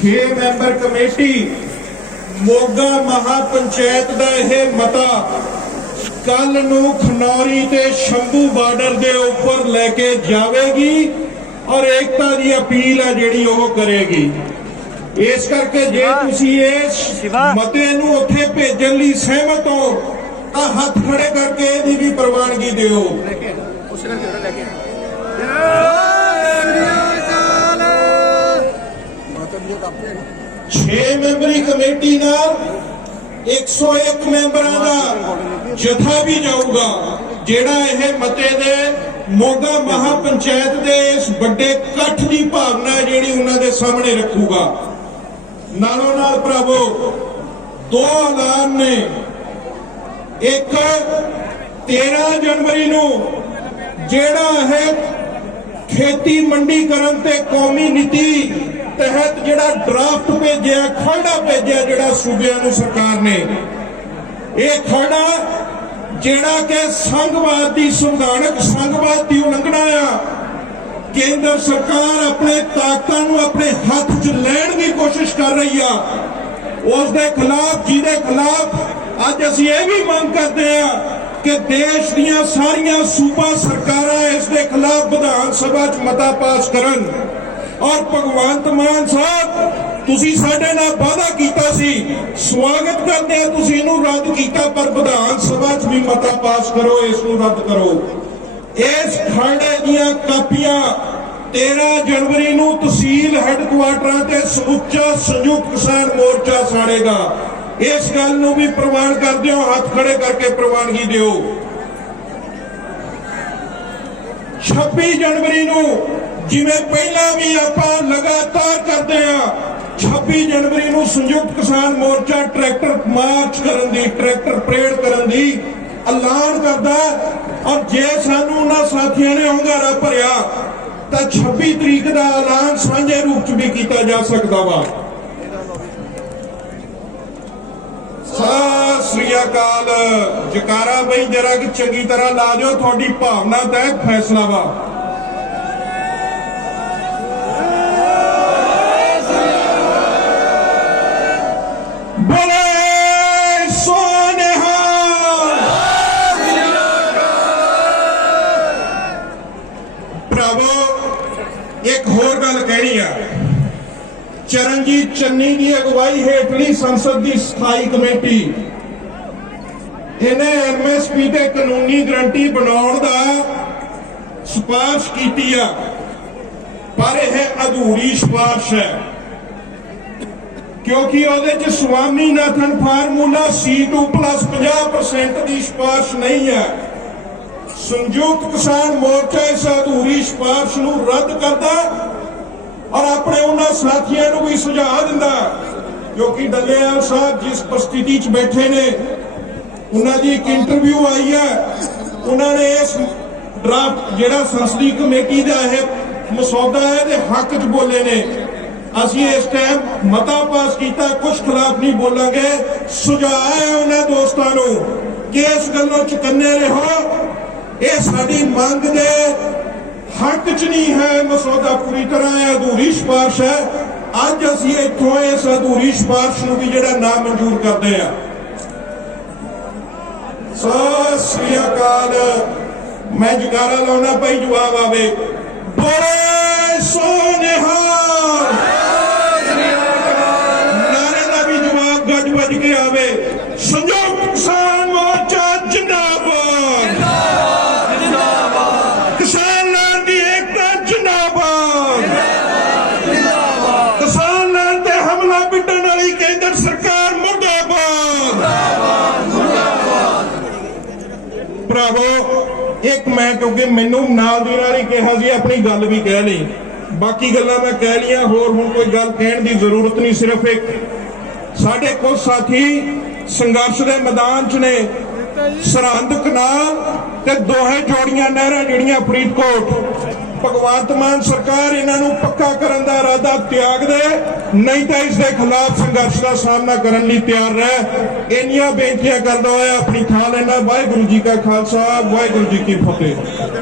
6 member committee Moga mahapanchayat ਦਾ ਇਹ ਮਤਾ ਕੱਲ ਨੂੰ ਖਨੌਰੀ ਤੇ ਸ਼ੰਭੂ ਬਾਰਡਰ ਦੇ ਉੱਪਰ ਲੈ ਕੇ ਜਾਵੇਗੀ ਔਰ ਏਕਤਾ ਦੀ ਅਪੀਲ ਹੈ ਜਿਹੜੀ ਉਹ ਕਰੇਗੀ। ਇਸ ਕਰਕੇ ਜੇ ਤੁਸੀਂ ਇਸ ਮਤੇ ਨੂੰ ਉੱਥੇ ਭੇਜਣ ਲਈ ਸਹਿਮਤ ਹੋ ਤਾਂ ਹੱਥ ਖੜੇ ਕਰਕੇ ਇਹਦੀ ਵੀ ਪ੍ਰਵਾਨਗੀ ਦਿਓ। ਛੇ ਮੈਂਬਰੀ ਕਮੇਟੀ ਨਾਲ 101 ਮੈਂਬਰਾਂ ਦਾ ਜਥਾ ਵੀ ਜਾਊਗਾ, ਜਿਹੜਾ ਇਹ ਮਤੇ ਦੇ ਮੋਗਾ ਮਹਾਪੰਚਾਇਤ ਦੇ ਇਸ ਵੱਡੇ ਇਕੱਠ ਦੀ ਭਾਵਨਾ ਜਿਹੜੀ ਉਹਨਾਂ ਦੇ ਸਾਹਮਣੇ ਰੱਖੂਗਾ। ਨਾਲੋਂ ਨਾਲ ਭਰਾਵੋ, ਦੋ ਐਲਾਨ ਨੇ। ਇੱਕ 13 ਜਨਵਰੀ ਨੂੰ ਜਿਹੜਾ ਹੈ ਖੇਤੀ ਮੰਡੀਕਰਨ ਤੇ ਕੌਮੀ ਨੀਤੀ ਤਹਿਤ ਜਿਹੜਾ ਡਰਾਫਟ ਭੇਜਿਆ ਖਰੜਾ ਭੇਜਿਆ ਜਿਹੜਾ ਸੂਬਿਆਂ ਨੂੰ ਸਰਕਾਰ ਨੇ। ਇਹ ਖਰੜਾ ਜਿਹੜਾ ਕਿ ਸੰਘਵਾਦ ਦੀ ਸੰਵਿਧਾਨਕ ਸੰਘਵਾਦ ਦੀ ਉਲੰਘਣਾ ਆ। ਕੇਂਦਰ ਸਰਕਾਰ ਆਪਣੇ ਤਾਕਤਾਂ ਨੂੰ ਆਪਣੇ ਹੱਥ 'ਚ ਲੈਣ ਦੀ ਕੋਸ਼ਿਸ਼ ਕਰ ਰਹੀ ਆ। ਉਸ ਦੇ ਖਿਲਾਫ, ਜਿਹਦੇ ਖਿਲਾਫ ਅੱਜ ਅਸੀਂ ਇਹ ਵੀ ਮੰਗ ਕਰਦੇ ਆ ਕਿ ਦੇਸ਼ ਦੀਆਂ ਸਾਰੀਆਂ ਸੂਬਾ ਸਰਕਾਰਾਂ ਇਸ ਦੇ ਖਿਲਾਫ ਵਿਧਾਨ ਸਭਾ 'ਚ ਮਤਾ ਪਾਸ ਕਰਨ। ਔਰ ਭਗਵੰਤ ਮਾਨ ਸਾਹਿਬ, ਤੁਸੀਂ ਸਾਡੇ ਨਾਲ ਵਾਅਦਾ ਕੀਤਾ ਸੀ, ਸਵਾਗਤ ਕਰਦੇ ਆ ਤੁਸੀਂ ਇਹਨੂੰ ਰੱਦ ਕੀਤਾ, ਪਰ ਵਿਧਾਨ ਸਭਾ 'ਚ ਵੀ ਮਤਾ ਪਾਸ ਕਰੋ ਇਸ ਨੂੰ ਰੱਦ ਕਰੋ। ਇਸ ਖਰੜੇ ਦੀਆਂ ਕਾਪੀਆਂ 13 ਜਨਵਰੀ ਨੂੰ ਤਹਿਸੀਲ ਹੈੱਡਕੁਆਟਰਾਂ ਤੇ ਸਮੁੱਚਾ ਸੰਯੁਕਤ ਕਿਸਾਨ ਮੋਰਚਾ ਸਾੜੇਗਾ। ਇਸ ਗੱਲ ਨੂੰ ਵੀ ਪ੍ਰਵਾਨ ਕਰਦੇ ਹੋ, ਹੱਥ ਖੜੇ ਕਰਕੇ ਪ੍ਰਵਾਨਗੀ ਦਿਓ। 26 ਜਨਵਰੀ ਨੂੰ ਜਿਵੇਂ ਪਹਿਲਾਂ ਵੀ ਆਪਾਂ ਲਗਾਤਾਰ ਕਰਦੇ ਆ 26 ਜਨਵਰੀ ਨੂੰ ਸੰਯੁਕਤ ਕਿਸਾਨ ਮੋਰਚਾ ਟਰੈਕਟਰ ਮਾਰਚ ਕਰਨ ਦੀ, ਟਰੈਕਟਰ ਪਰੇਡ ਕਰਨ ਦੀ ਐਲਾਨ ਕਰਦਾ ਔਰ ਜੇ ਸਾਨੂੰ ਉਹਨਾਂ ਸਾਥੀਆਂ ਨੇ ਹੰਗਾਰਾ ਭਰਿਆ, ਤਾਂ 26 ਤਰੀਕ ਦਾ ਐਲਾਨ ਸਾਂਝੇ ਰੂਪ 'ਚ ਵੀ ਕੀਤਾ ਜਾ ਸਕਦਾ ਵਾ। ਸਤਿ ਸ੍ਰੀ ਅਕਾਲ। ਜਕਾਰਾ ਬਈ, ਜਰਾ ਕਿ ਚੰਗੀ ਤਰ੍ਹਾਂ ਲਾ ਦਿਓ, ਤੁਹਾਡੀ ਭਾਵਨਾ ਤਹਿਤ ਫੈਸਲਾ ਵਾ। ਚਰਨਜੀਤ ਚੰਨੀ ਦੀ ਅਗਵਾਈ ਹੇਠਲੀ ਸੰਸਦ ਦੀ ਸਥਾਈ ਕਮੇਟੀ। ਇਹਨੇ ਐਮਐਸਪੀ ਤੇ ਕਾਨੂੰਨੀ ਗਰੰਟੀ ਬਣਾਉਣ ਦਾ ਸਿਫਾਰਿਸ਼ ਕੀਤੀ ਆ। ਪਰ ਇਹ ਅਧੂਰੀ ਸਿਫਾਰਿਸ਼ ਹੈ। ਕਿਉਂਕਿ ਉਹਦੇ ਚ ਸਵਾਮੀਨਾਥਨ ਫਾਰਮੂਲਾ C2 50% ਦੀ ਸਿਫਾਰਿਸ਼ ਨਹੀਂ ਹੈ ਸੰਯੁਕਤ ਕਿਸਾਨ ਮੋਰਚਾ ਇਸ ਅਧੂਰੀ ਸਿਫਾਰਿਸ਼ ਨੂੰ ਰੱਦ ਕਰਦਾ ਔਰ ਆਪਣੇ ਉਹਨਾਂ ਸਾਥੀਆਂ ਨੂੰ ਵੀ ਸੁਝਾਅ ਦਿੰਦਾ ਕਿਉਂਕਿ ਡੱਲੇਵਾਲ ਸਾਹਿਬ ਜਿਸ ਪਰਿਸਥਿਤੀ 'ਚ ਬੈਠੇ ਨੇ, ਉਹਨਾਂ ਦੀ ਇੱਕ ਇੰਟਰਵਿਊ ਆਈ ਹੈ। ਉਹਨਾਂ ਨੇ ਇਸ ਡਰਾਫਟ ਜਿਹੜਾ ਸੰਸਦੀ ਕਮੇਟੀ ਦਾ ਇਹ ਮਸੌਦਾ ਹੈ ਦੇ ਹੱਕ 'ਚ ਬੋਲੇ ਨੇ। ਅਸੀਂ ਇਸ ਟਾਈਮ ਮਤਾ ਪਾਸ ਕੀਤਾ ਕੁਝ ਖਿਲਾਫ ਨਹੀਂ ਬੋਲਾਂਗੇ। ਸੁਝਾਅ ਹੈ ਉਹਨਾਂ ਦੋਸਤਾਂ ਨੂੰ ਕਿ ਇਸ ਗੱਲੋਂ ਚੁਕੰਨੇ ਰਹੋ। ਇਹ ਸਾਡੀ ਮੰਗ ਦੇ ਹੱਕ 'ਚ ਨਹੀਂ ਹੈ ਮਸੌਦਾ ਪੂਰੀ ਤਰ੍ਹਾਂ ਹੈ ਅਧੂਰੀ ਸਿਫਾਰਿਸ਼ ਹੈ। ਅੱਜ ਅਸੀਂ ਇੱਥੋਂ ਇਸ ਅਧੂਰੀ ਸਿਫਾਰਿਸ਼ ਨੂੰ ਵੀ ਜਿਹੜਾ ਨਾ ਮਨਜ਼ੂਰ ਕਰਦੇ ਆ ਸਤਿ ਸ੍ਰੀ ਅਕਾਲ। ਮੈਂ ਜਗਾਰਾ ਲਾਉਣਾ ਪਈ ਜਵਾਬ ਆਵੇ। ਬੋਲੇ ਮੈਂ ਕਿਉਂਕਿ ਮੈਨੂੰ ਨਾਲ ਦੀ ਨਾਲ ਹੀ ਕਿਹਾ ਸੀ, ਆਪਣੀ ਗੱਲ ਵੀ ਕਹਿ ਲਈ। ਬਾਕੀ ਗੱਲਾਂ ਮੈਂ ਕਹਿ ਲੀਆਂ ਹੋਰ ਹੁਣ ਕੋਈ ਗੱਲ ਕਹਿਣ ਦੀ ਜ਼ਰੂਰਤ ਨਹੀਂ, ਸਿਰਫ ਇੱਕ। ਸਾਡੇ ਕੁਝ ਸਾਥੀ ਸੰਘਰਸ਼ ਦੇ ਮੈਦਾਨ 'ਚ ਨੇ, ਸਰਹੰਦ ਕਨਾਲ ਤੇ ਦੋਹੇ ਜੋੜੀਆਂ ਨਹਿਰਾਂ ਜਿਹੜੀਆਂ ਫਰੀਦਕੋਟ। ਭਗਵੰਤ ਮਾਨ ਸਰਕਾਰ ਇਹਨਾਂ ਨੂੰ ਪੱਕਾ ਕਰਨ ਦਾ ਇਰਾਦਾ ਤਿਆਗ ਦੇ, ਨਹੀਂ ਤਾਂ ਇਸ ਦੇ ਖਿਲਾਫ ਸੰਘਰਸ਼ ਦਾ ਸਾਹਮਣਾ ਕਰਨ ਲਈ ਤਿਆਰ ਰਹਿ। ਇੰਨੀਆਂ ਬੇਨਤੀਆਂ ਕਰਦਾ ਹੋਇਆ ਆਪਣੀ ਥਾਂ ਲੈਣਾ ਵਾਹਿਗੁਰੂ ਜੀ ਕਾ ਖਾਲਸਾ, ਵਾਹਿਗੁਰੂ ਜੀ ਕੀ ਫਤਿਹ।